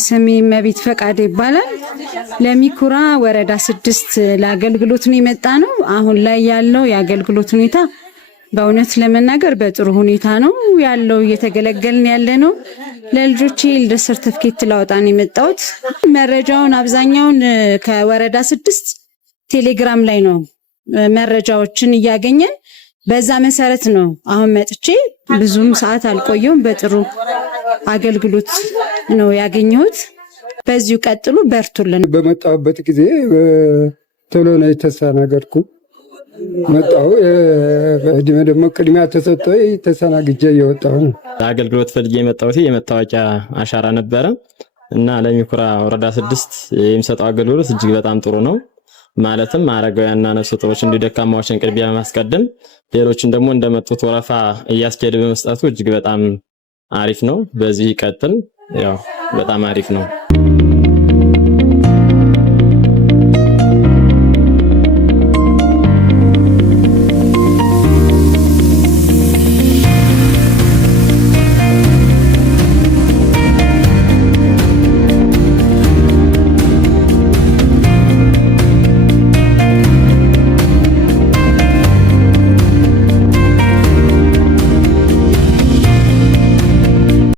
ስሜ መቤት ፈቃደ ይባላል። ለሚኩራ ወረዳ 6 ለአገልግሎት ነው የመጣ ነው። አሁን ላይ ያለው የአገልግሎት ሁኔታ በእውነት ለመናገር በጥሩ ሁኔታ ነው ያለው። እየተገለገልን ያለ ነው። ለልጆቼ ልደት ሰርቲፊኬት ላወጣን የመጣሁት። መረጃውን አብዛኛውን ከወረዳ 6 ቴሌግራም ላይ ነው መረጃዎችን እያገኘን በዛ መሰረት ነው አሁን መጥቼ ብዙም ሰዓት አልቆየውም። በጥሩ አገልግሎት ነው ያገኘሁት። በዚሁ ቀጥሉ፣ በርቱልን። በመጣሁበት ጊዜ ቶሎ ነው የተስተናገድኩ። መጣሁ እድሜ ደግሞ ቅድሚያ ተሰጥቶኝ ተስተናግጄ እየወጣሁ ነው። አገልግሎት ፈልጌ የመጣሁት የመታወቂያ አሻራ ነበረ እና ለሚኩራ ወረዳ 6 የሚሰጠው አገልግሎት እጅግ በጣም ጥሩ ነው። ማለትም አረጋውያንና ነፍሰ ጡሮች እንዲሁ ደካማዎችን ቅድሚያ በማስቀደም ሌሎችን ደግሞ እንደመጡት ወረፋ እያስኬደ በመስጠቱ እጅግ በጣም አሪፍ ነው። በዚህ ይቀጥል። ያው በጣም አሪፍ ነው።